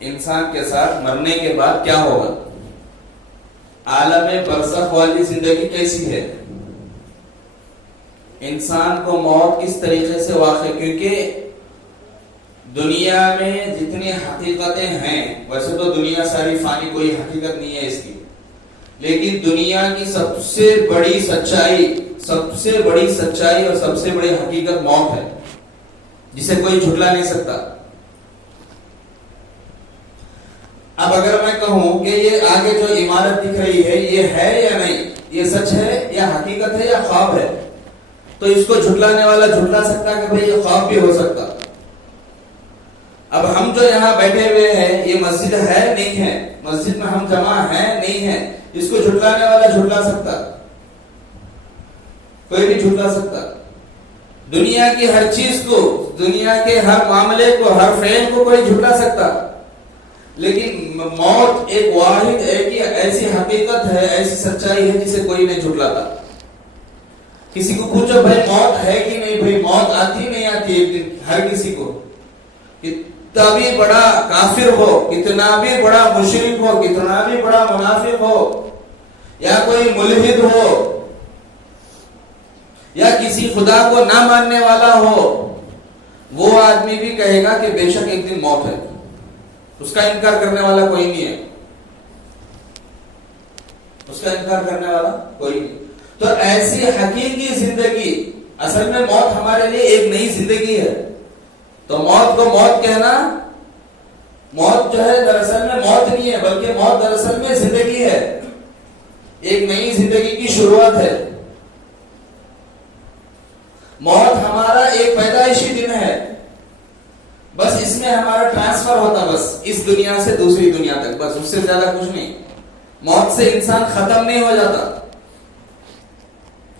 انسان کے ساتھ مرنے کے بعد کیا ہوگا، عالم برزخ والی زندگی کیسی ہے، انسان کو موت کس طریقے سے واقع، کیونکہ دنیا میں جتنی حقیقتیں ہیں، ویسے تو دنیا ساری فانی، کوئی حقیقت نہیں ہے اس کی، لیکن دنیا کی سب سے بڑی سچائی اور سب سے بڑی حقیقت موت ہے، جسے کوئی جھٹلا نہیں سکتا۔ اب اگر میں کہوں کہ یہ آگے جو عمارت دکھ رہی ہے یہ ہے یا نہیں، یہ سچ ہے یا حقیقت ہے یا خواب ہے، تو اس کو جھٹلانے والا جھٹلا سکتا کہ بھئی یہ خواب بھی ہو سکتا۔ اب ہم جو یہاں بیٹھے ہوئے ہیں یہ مسجد ہے نہیں ہے، مسجد میں ہم جمع ہیں نہیں ہے، اس کو جھٹلانے والا جھٹلا سکتا، کوئی بھی جھٹلا سکتا۔ دنیا کی ہر چیز کو، دنیا کے ہر معاملے کو، ہر فعل کو کوئی جھٹلا سکتا، لیکن موت ایک واحد ایسی حقیقت ہے، ایسی سچائی ہے جسے کوئی نہیں جھٹلاتا۔ کسی کو پوچھو بھائی موت ہے کہ نہیں، بھائی موت آتی نہیں آتی ایک دن، ہر کسی کو، کتنا بھی بڑا کافر ہو، کتنا بھی بڑا مشرک ہو، کتنا بھی بڑا منافق ہو، یا کوئی ملحد ہو، یا کسی خدا کو نہ ماننے والا ہو، وہ آدمی بھی کہے گا کہ بے شک ایک دن موت ہے، اس کا انکار کرنے والا کوئی نہیں ہے، اس کا انکار کرنے والا کوئی نہیں۔ تو ایسی حقیقی زندگی، اصل میں موت ہمارے لیے ایک نئی زندگی ہے، تو موت کو موت کہنا، موت جو ہے دراصل میں موت نہیں ہے، بلکہ موت دراصل میں زندگی ہے، ایک نئی زندگی کی شروعات ہے۔ موت ہمارا ایک پیدائشی دن ہے، بس اس میں ہمارا ٹرانسفر ہوتا، بس اس دنیا سے دوسری دنیا تک، بس اس سے زیادہ کچھ نہیں۔ موت سے انسان ختم نہیں ہو جاتا،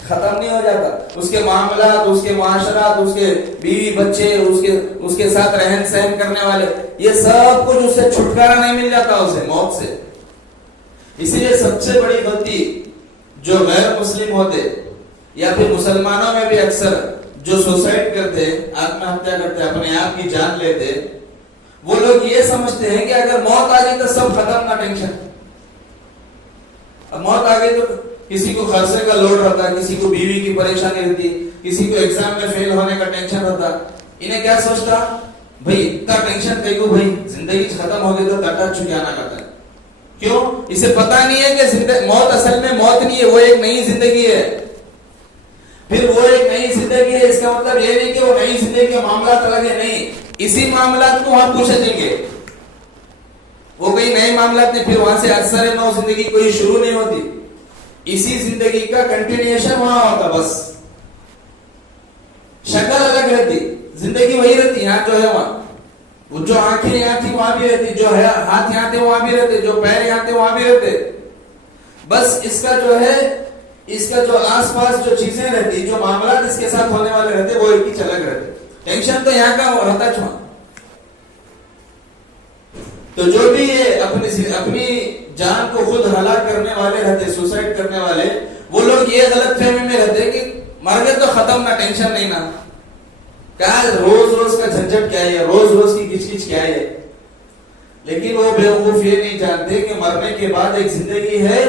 ختم نہیں ہو جاتا، اس کے معاملات، اس کے معاشرات، اس کے بیوی بچے، اس کے ساتھ رہن سہن کرنے والے، یہ سب کچھ اس سے چھٹکارا نہیں مل جاتا اسے موت سے۔ اسی لیے سب سے بڑی غلطی جو غیر مسلم ہوتے یا پھر مسلمانوں میں بھی اکثر جو سوسائڈ کرتے، آتم ہتیا کرتے، اپنے آپ کی جان لیتے، وہ لوگ یہ سمجھتے ہیں کہ اگر موت آ گئی تو سب ختم، نہ ٹینشن۔ اب موت آ گئی تو کسی کو خرچے کا لوڈ رہتا، کسی کو بیوی کی پریشانی رہتی، کسی کو ایگزام میں فیل ہونے کا ٹینشن رہتا، انہیں کیا سوچتا، بھئی اتنا ٹینشن کئی کو، بھئی زندگی ختم ہو گئی تو ٹٹا چکیانا کرتا ہے۔ کیوں؟ اسے پتا نہیں ہے کہ موت اصل میں موت نہیں ہے، وہ ایک نئی زندگی ہے۔ پھر وہ ایک نئی زندگی ہے، اس کا مطلب یہ نہیں کہ وہ نئی زندگی کے معاملات الگ ہے، نہیں، اسی معاملات کو وہاں پوچھے دیں گے، وہ کوئی نئے معاملات نہیں، پھر وہاں سے اثر نو زندگی کوئی شروع نہیں ہوتی، اسی زندگی کا کنٹینیوشن وہاں ہوتا، بس شکل الگ رہتی، زندگی وہی رہتی، یہاں جو ہے وہاں، وہ جو آنکھیں یہاں تھی وہاں بھی رہتی، جو ہے ہاتھ یہاں تھے وہاں بھی رہتے، جو پیر یہاں تھے وہاں بھی رہتے، بس اس کا جو ہے، اس کا جو آس پاس جو چیزیں رہتی، جو معاملات اس کے ساتھ ہونے والے رہتے، وہ ایک ہی چلک رہتے، ٹینشن تو یہاں کا رہتا چھوڑا۔ تو جو بھی یہ اپنی جان کو خود ہلاک کرنے والے رہتے، سوسائڈ کرنے والے، وہ لوگ یہ غلط فہمی میں رہتے کہ مر گئے تو ختم، نہ ٹینشن نہیں، نہ کیا روز روز کا جھنجٹ کیا ہے، روز روز کی کچ کچ کیا ہے۔ لیکن وہ بیوقوف یہ نہیں جانتے کہ مرنے کے بعد ایک زندگی ہے،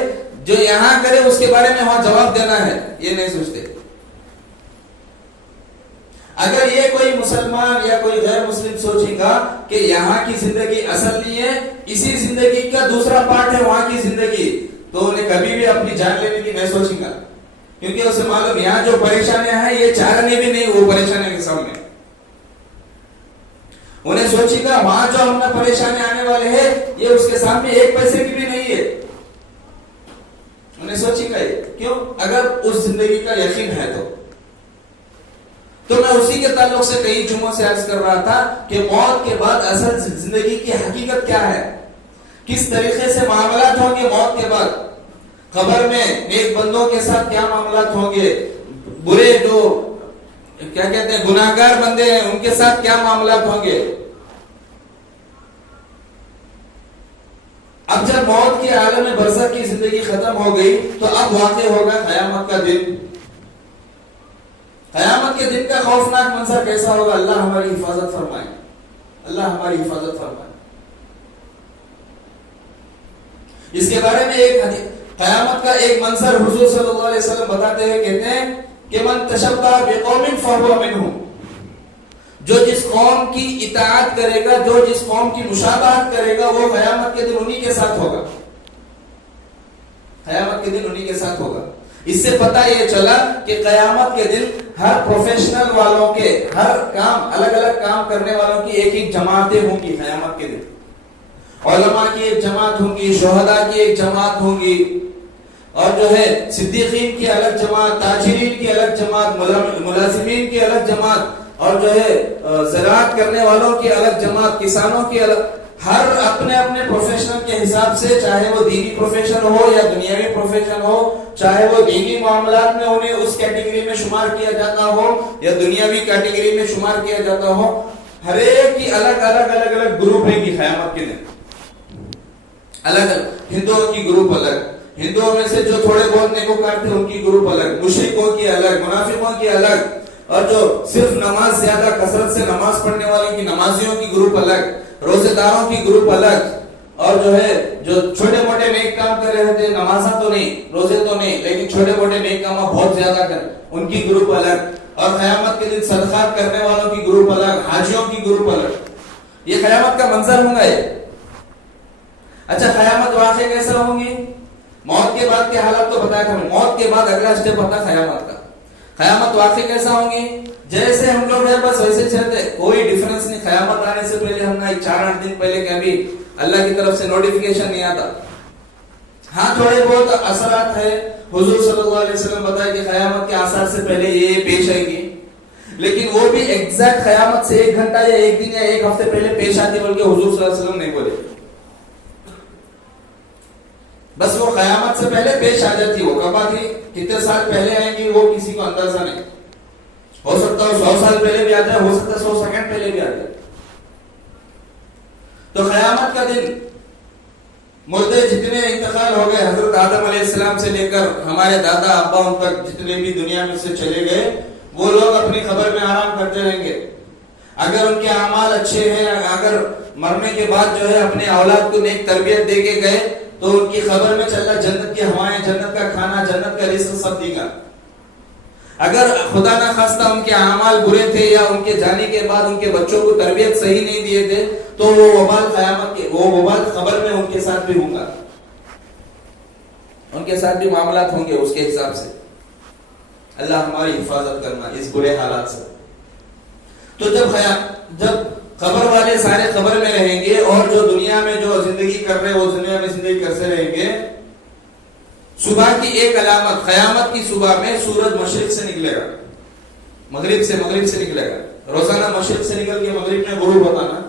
جو یہاں کرے اس کے بارے میں وہاں جواب دینا ہے، یہ نہیں سوچتے۔ اگر یہ کوئی مسلمان یا کوئی غیر مسلم سوچے گا کہ یہاں کی زندگی اصل نہیں ہے، اسی زندگی کا دوسرا پارٹ ہے وہاں کی زندگی، تو انہیں کبھی بھی اپنی جان لینے کی نہیں سوچے گا، کیونکہ اسے معلوم یہاں جو پریشانیاں ہیں یہ چارنے بھی نہیں وہ پریشانیاں کے سامنے۔ انہیں سوچے گا وہاں جو ہم نے پریشانی آنے والے ہیں یہ اس کے سامنے ایک پیسے کی بھی نہیں ہے، انہیں سوچے گا یہ کیوں، اگر اس زندگی کا یقین ہے تو میں اسی کے تعلق سے کئی جمعوں سے عرض کر رہا تھا کہ موت کے بعد اصل زندگی کی حقیقت کیا ہے، کس طریقے سے معاملات ہوں گے موت کے بعد، قبر میں نیک بندوں کے ساتھ کیا معاملات ہوں گے، برے جو کیا کہتے ہیں گناہگار بندے ہیں ان کے ساتھ کیا معاملات ہوں گے۔ اب جب موت کے عالم برزخ کی زندگی ختم ہو گئی تو اب واقع ہوگا قیامت کا دن۔ قیامت کے دن کا خوفناک منظر کیسا ہوگا، اللہ ہماری حفاظت فرمائے، اللہ ہماری حفاظت فرمائے۔ اس کے بارے میں ایک قیامت کا ایک منظر حضور صلی اللہ علیہ وسلم بتاتے ہوئے کہتے ہیں کہ من تشبہ بقوم فہو منہم، جو جس قوم کی اطاعت کرے گا، جو جس قوم کی مشابہت کرے گا، وہ قیامت کے دن انہی کے ساتھ ہوگا، قیامت کے دن انہی کے ساتھ ہوگا۔ اس سے پتہ یہ چلا کہ قیامت کے دن ہر پروفیشنل والوں کے، ہر کام الگ الگ کام کرنے والوں کی ایک ایک جماعتیں ہوں گی قیامت کے دن۔ علماء کی ایک جماعت ہوں گی، شہداء کی ایک جماعت ہوں گی، اور جو ہے صدیقین کی الگ جماعت، تاجرین کی الگ جماعت، ملازمین کی الگ جماعت، اور جو ہے زراعت کرنے والوں کی الگ جماعت، کسانوں کی الگ، ہر اپنے اپنے پروفیشنل کے حساب سے، چاہے وہ دینی پروفیشن ہو یا دنیاوی پروفیشن ہو، چاہے وہ دینی معاملات میں انہیں اس کیٹیگری میں شمار کیا جاتا ہو یا دنیاوی کیٹیگری میں شمار کیا جاتا ہو، ہر ایک کی الگ الگ الگ الگ گروپ ہے کی قیامت کے دن، الگ الگ۔ ہندوؤں کی گروپ الگ، ہندوؤں میں سے جو تھوڑے بہت نیکوکار تھے ان کی گروپ الگ، مشرکوں کی الگ، منافقوں کی الگ، اور جو صرف نماز زیادہ کثرت سے نماز پڑھنے والوں کی، نمازیوں کی گروپ الگ، روزے داروں کی گروپ الگ، اور جو ہے جو چھوٹے موٹے نیک کام کر رہے تھے، نمازاں تو نہیں، روزے تو نہیں، لیکن چھوٹے موٹے نیک کام بہت زیادہ کر، ان کی گروپ الگ، اور قیامت کے دن صدقات کرنے والوں کی گروپ الگ، حاجیوں کی گروپ الگ۔ یہ قیامت کا منظر ہوں گا یہ۔ اچھا قیامت واقع کیسا ہوں گی؟ موت کے بعد کے حالات تو بتایا تھا، موت کے بعد اگلا اسٹیپ ہوتا ہے قیامت کا۔ قیامت واقع کیسا ہوں گی؟ جیسے ہم لوگ ہیں بس ویسے چلتے، کوئی ڈیفرنس نہیں۔ قیامت آنے سے پہلے ہم نے 4-8 دن پہلے کہ ابھی اللہ کی طرف سے نوٹیفیکیشن نہیں آتا، ہاں تھوڑے بہت اثرات ہے، حضور صلی اللہ علیہ وسلم بتایا کہ قیامت کے آثار سے پہلے یہ پیش آئے گی، لیکن وہ بھی ایگزیکٹ قیامت سے 1 گھنٹہ یا 1 دن یا 1 ہفتے پہلے پیش آتی، بلکہ حضور صلی اللہ علیہ وسلم نہیں بولے، بس وہ قیامت سے پہلے پیش آ جاتی۔ وہ کب آتی، کتنے سال پہلے آئیں گی وہ کسی کو اندازہ نہیں، ہو سکتا ہے 100 سال پہلے بھی آ جائے، ہو سکتا ہے 100 سیکنڈ پہلے بھی آ جائے۔ تو قیامت کا دن مردے جتنے انتقال ہو گئے، حضرت آدم علیہ السلام سے لے کر ہمارے دادا ابا ان تک جتنے بھی دنیا میں سے چلے گئے، وہ لوگ اپنی قبر میں آرام کرتے رہیں گے۔ اگر ان کے اعمال اچھے ہیں، اگر مرنے کے بعد جو ہے اپنے اولاد کو نیک تربیت دے کے گئے، تو ان کی قبر میں چل رہا جنت کی ہوائیں، جنت کا کھانا، جنت کا رزق سب دے گا۔ اگر خدا نہ خواستہ ان کے اعمال برے تھے یا ان کے جانے کے بعد ان کے بچوں کو تربیت صحیح نہیں دیے تھے، تو وہ وبال قیامت کے، وہ وبال قبر میں ان کے ساتھ بھی ہوں گا، ان کے ساتھ بھی معاملات ہوں گے اس کے حساب سے۔ اللہ ہماری حفاظت کرنا اس برے حالات سے۔ تو جب قبر والے سارے قبر میں رہیں گے، اور جو دنیا میں جو زندگی کر رہے وہ دنیا میں زندگی کرتے رہیں گے، صبح کی ایک علامت، قیامت کی صبح میں سورج مشرق سے نکلے گا، مغرب سے نکلے گا، روزانہ مشرق سے نکل کے مغرب میں غروب ہوتا نا،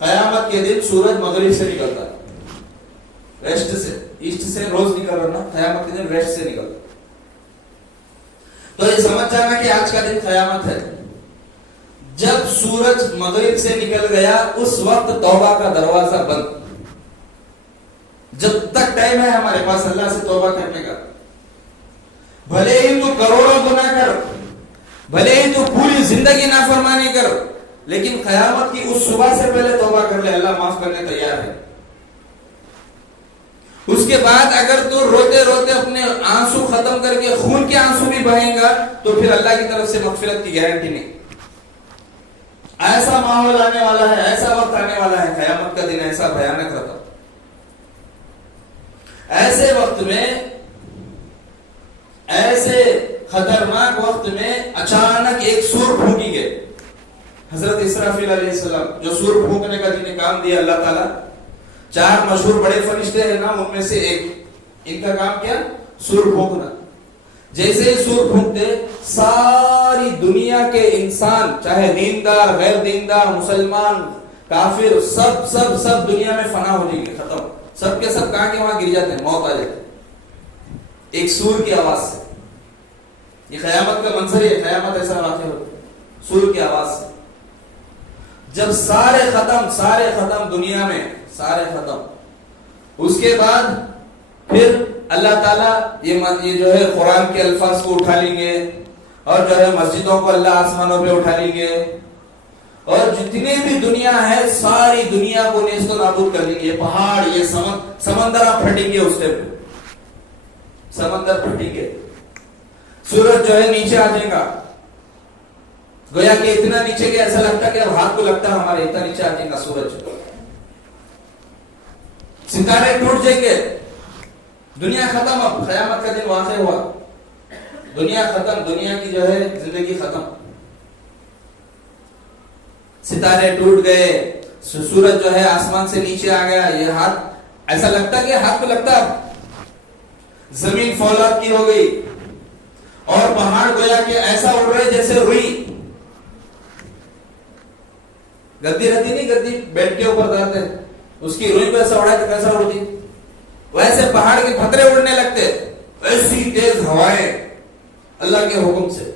قیامت کے دن سورج مغرب سے نکلتا، ویسٹ سے، ایسٹ سے روز نکل رہا نا، قیامت کے دن ویسٹ سے نکلتا۔ تو یہ سمجھ جانا کہ آج کا دن قیامت ہے۔ جب سورج مغرب سے نکل گیا، اس وقت توبہ کا دروازہ بند، جب تک ٹائم ہے ہمارے پاس اللہ سے توبہ کرنے کا، بھلے ہی تو کروڑوں گناہ کر، بھلے ہی تو پوری زندگی نافرمانی کر، لیکن قیامت کی اس صبح سے پہلے توبہ کر لے، اللہ معاف کرنے تیار ہے۔ اس کے بعد اگر تو روتے روتے اپنے آنسو ختم کر کے خون کے آنسو بھی بہیں گا، تو پھر اللہ کی طرف سے مغفرت کی گارنٹی نہیں۔ ایسا ماحول آنے والا ہے، ایسا وقت آنے والا ہے، قیامت کا دن ایسا بھیانک رہتا۔ ایسے وقت میں، ایسے خطرناک وقت میں اچانک ایک سور پھونکی گئے، حضرت اسرافیل علیہ السلام، جو سور پھونکنے کا جنہیں کام دیا اللہ تعالیٰ، 4 مشہور بڑے فرشتے ہیں نا، ان میں سے ایک، ان کا کام کیا؟ سور پھونکنا۔ جیسے ہی سور پھونکتے، ساری دنیا کے انسان، چاہے دیندار، غیر دیندار، مسلمان، کافر، سب دنیا میں فنا ہو جائیں گے، ختم، سب کے سب کہاں کے وہاں گر جاتے ہیں، موت آ جاتی ہے ایک سور کی آواز سے۔ یہ قیامت کا منظر ہے، قیامت ایسا واقع ہوتا ہے سور کی آواز سے۔ جب سارے ختم دنیا میں، سارے ختم، اس کے بعد پھر اللہ تعالیٰ یہ جو ہے قرآن کے الفاظ کو اٹھا لیں گے، اور جو ہے مسجدوں کو اللہ آسمانوں پہ اٹھا لیں گے، اور جتنے بھی دنیا ہے ساری دنیا کو نیست و نابود کر دیں گے. یہ پہاڑ، یہ سمندر آپ پھٹیں گے، اس پہ سمندر پھٹیں گے. سورج جو ہے نیچے آ جائے گا، گویا کہ اتنا نیچے کہ ایسا لگتا کہ اب ہاتھ کو لگتا ہے ہمارے، اتنا نیچے آ جائے گا سورج. ستارے ٹوٹ جائیں گے، دنیا ختم. اب قیامت کا دن واقع ہوا، دنیا ختم، دنیا کی جو ہے زندگی ختم. ستارے ٹوٹ گئے، سورج جو ہے آسمان سے نیچے آ گیا. یہ ہاتھ ایسا لگتا کہ ہاتھ کو لگتا. زمین فولاد کی ہو گئی، اور پہاڑ گویا کہ ایسا اڑ رہے جیسے روئی. گدی رہتی نہیں، گدی بیٹھ کے اوپر جاتے، اس کی روئی پہ ایسا اڑا تو کیسا اڑتی، ویسے پہاڑ کے پتھرے اڑنے لگتے. ایسی تیز ہوائیں اللہ کے حکم سے،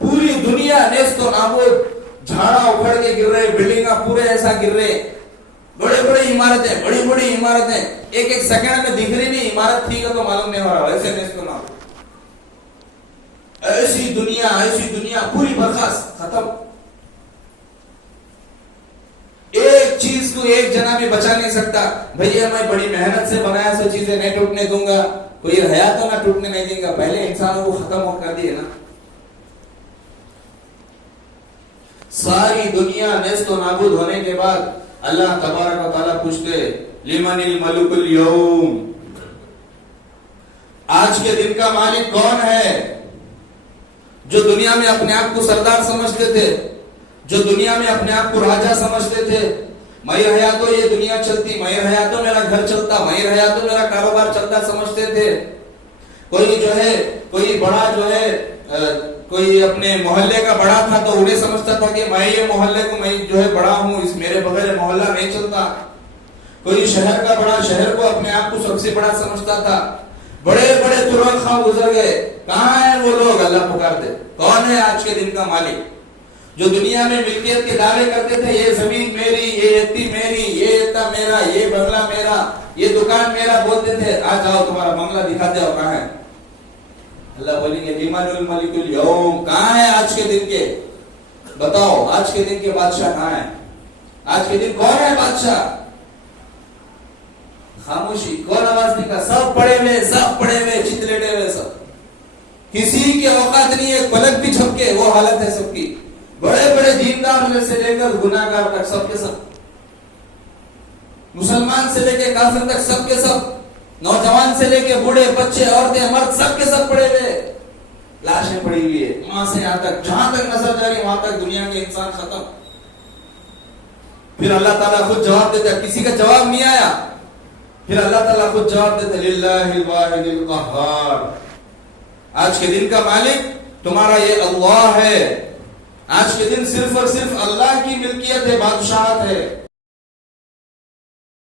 پوری دنیا نیست و نابود، جھاڑا اکھڑ کے گر رہے، بلڈنگاں پورے ایسا گر رہے. بڑے بڑے عمارتیں، بڑی بڑی عمارتیں ایک ایک سیکنڈ میں دکھ رہی نہیں، عمارت تھی تو معلوم نہیں ہو رہا، ایسے نیست و نابود. ایسی دنیا پوری برخاست، ختم. ایک چیز کو ایک جنا بھی بچا نہیں سکتا. بھیا میں بڑی محنت سے بنایا سو چیزیں نہیں ٹوٹنے دوں گا، کوئی رہا تو نہ ٹوٹنے نہیں دیں گا. پہلے انسانوں کو ختم کر دیے نا. ساری دنیا نیست و نابود ہونے کے بعد اللہ تبارک و تعالیٰ پوچھتے لمن الملک اليوم، آج کے دن کا مالک کون ہے؟ جو دنیا میں اپنے آپ کو سردار سمجھتے تھے، جو دنیا میں اپنے آپ کو راجا سمجھتے تھے، میں رہا تو یہ دنیا چلتی، میں رہا تو میرا گھر چلتا، میں رہا تو میرا کاروبار چلتا سمجھتے تھے. کوئی جو ہے، کوئی بڑا جو ہے، کوئی اپنے محلے کا بڑا تھا تو انہیں سمجھتا تھا کہ میں یہ محلے کو میں جو ہے بڑا ہوں، اس میرے بغیر محلہ نہیں چلتا. کوئی شہر کا بڑا، شہر کو اپنے آپ کو سب سے بڑا سمجھتا تھا. بڑے بڑے ترک خواہ گزر گئے، کہاں ہیں وہ لوگ؟ اللہ پکارتے. کون ہے آج کے دن کا مالک؟ جو دنیا میں ملکیت کے دعوے کرتے تھے، یہ زمین میری، یہ اتی میری، یہ اتا میرا، یہ بنگلہ میرا، یہ دکان میرا، بولتے تھے. آ جاؤ تمہارا بنگلہ دکھاتے ہو، کہاں ہے؟ اللہ بولیں گے لمن الملک اليوم، کہاں ہے آج کے دن کے؟ بتاؤ آج کے دن کے بادشاہ کہاں ہے؟ آج کے دن کون ہے بادشاہ؟ خاموشی، کون آواز نہیں کا؟ سب پڑے ہوئے چت لیٹے ہوئے، سب. کسی کی اوقات نہیں ہے پلک بھی جھپکے، وہ حالت ہے سب کی. بڑے بڑے دیندار میں سے لے کر گناہگار تک، سب کے سب، مسلمان سے لے کے کافر تک، سب کے سب، نوجوان سے لے کے بوڑھے، بچے، عورتیں، مرد، سب کے سب پڑے ہوئے. لاشیں پڑی ہوئی ہے، وہاں سے یہاں تک، جہاں تک نظر جا رہی وہاں تک دنیا کے انسان ختم. پھر اللہ تعالیٰ خود جواب دیتا، کسی کا جواب نہیں آیا. پھر اللہ تعالیٰ خود جواب دیتا للہ الواحد القہار، آج کے دن کا مالک تمہارا یہ اللہ ہے. آج کے دن صرف اور صرف اللہ کی ملکیت ہے، بادشاہت ہے.